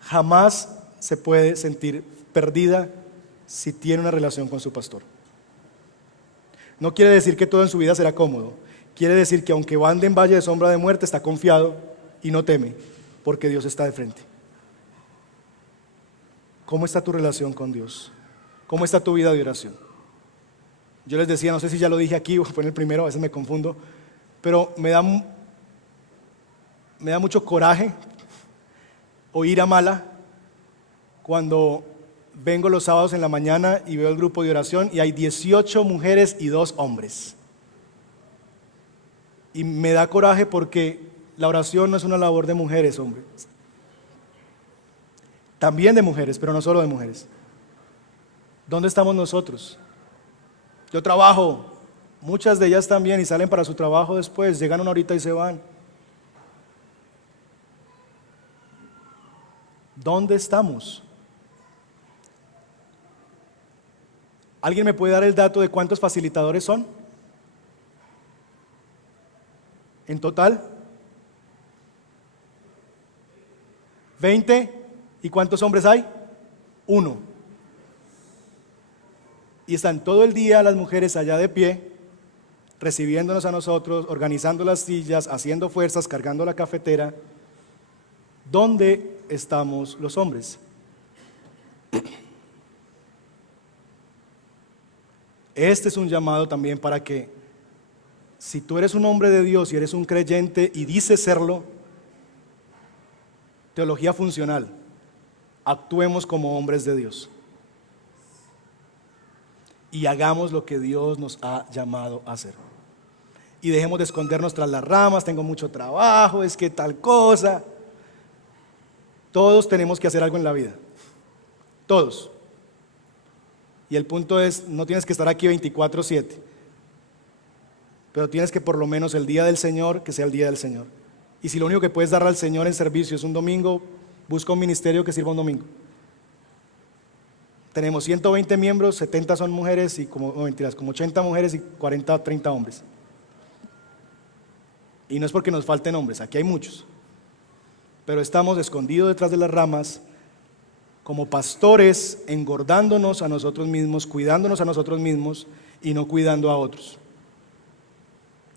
jamás se puede sentir perdida si tiene una relación con su pastor. No quiere decir que todo en su vida será cómodo. Quiere decir que aunque ande en valle de sombra de muerte, está confiado y no teme, porque Dios está de frente. ¿Cómo está tu relación con Dios? ¿Cómo está tu vida de oración? Yo les decía, no sé si ya lo dije aquí o fue en el primero, a veces me confundo, pero me da mucho coraje o ira mala cuando vengo los sábados en la mañana y veo el grupo de oración y hay 18 mujeres y 2 hombres. Y me da coraje porque la oración no es una labor de mujeres, hombre. También de mujeres, pero no solo de mujeres. ¿Dónde estamos nosotros? Yo trabajo, muchas de ellas también, y salen para su trabajo después, llegan una horita y se van. ¿Dónde estamos? ¿Alguien me puede dar el dato de cuántos facilitadores son? ¿En total? ¿20? ¿Y cuántos hombres hay? 1. Y están todo el día las mujeres allá de pie, recibiéndonos a nosotros, organizando las sillas, haciendo fuerzas, cargando la cafetera. ¿Dónde estamos los hombres? Este es un llamado también para que, si tú eres un hombre de Dios y eres un creyente y dices serlo, Teología funcional. Actuemos como hombres de Dios. Y hagamos lo que Dios nos ha llamado a hacer. Y dejemos de escondernos tras las ramas, tengo mucho trabajo, es que tal cosa. Todos tenemos que hacer algo en la vida. Todos. Y el punto es, no tienes que estar aquí 24/7. Pero tienes que por lo menos el día del Señor, que sea el día del Señor. Y si lo único que puedes darle al Señor en servicio es un domingo, busca un ministerio que sirva un domingo. Tenemos 120 miembros, 70 son mujeres y como 80 mujeres y 40, 30 hombres. Y no es porque nos falten hombres, aquí hay muchos. Pero estamos escondidos detrás de las ramas, como pastores, engordándonos a nosotros mismos, cuidándonos a nosotros mismos y no cuidando a otros.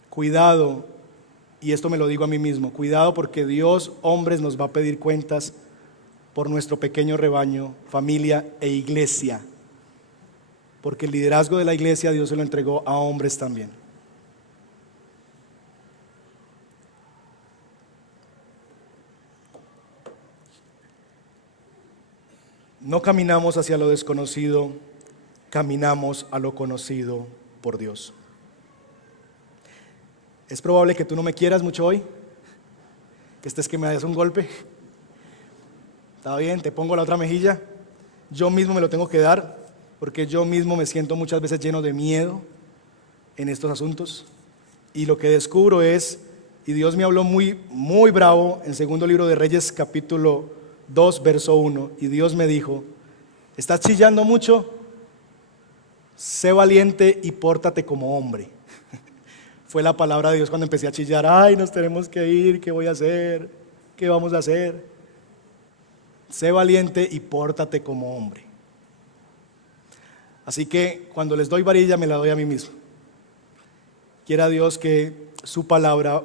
Cuidado, y esto me lo digo a mí mismo, cuidado porque Dios, hombres, nos va a pedir cuentas por nuestro pequeño rebaño, familia e iglesia. Porque el liderazgo de la iglesia Dios se lo entregó a hombres también. No caminamos hacia lo desconocido, caminamos a lo conocido por Dios. Es probable que tú no me quieras mucho hoy, que estés que me des un golpe. Está bien, te pongo la otra mejilla. Yo mismo me lo tengo que dar, porque yo mismo me siento muchas veces lleno de miedo en estos asuntos. Y lo que descubro es, y Dios me habló muy, muy bravo en segundo libro de Reyes, capítulo 2, verso 1, y Dios me dijo: ¿estás chillando mucho? Sé valiente y pórtate como hombre. Fue la palabra de Dios cuando empecé a chillar. Ay, nos tenemos que ir, ¿qué voy a hacer? ¿Qué vamos a hacer? Sé valiente y pórtate como hombre. Así que cuando les doy varilla me la doy a mí mismo. Quiera Dios que su palabra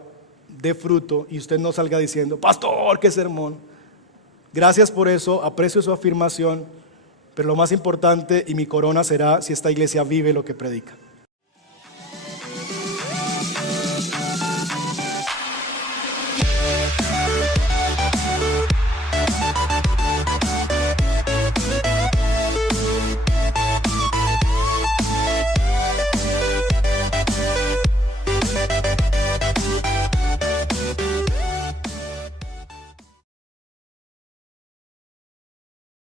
dé fruto y usted no salga diciendo: pastor, qué sermón. Gracias por eso, aprecio su afirmación, pero lo más importante y mi corona será si esta iglesia vive lo que predica.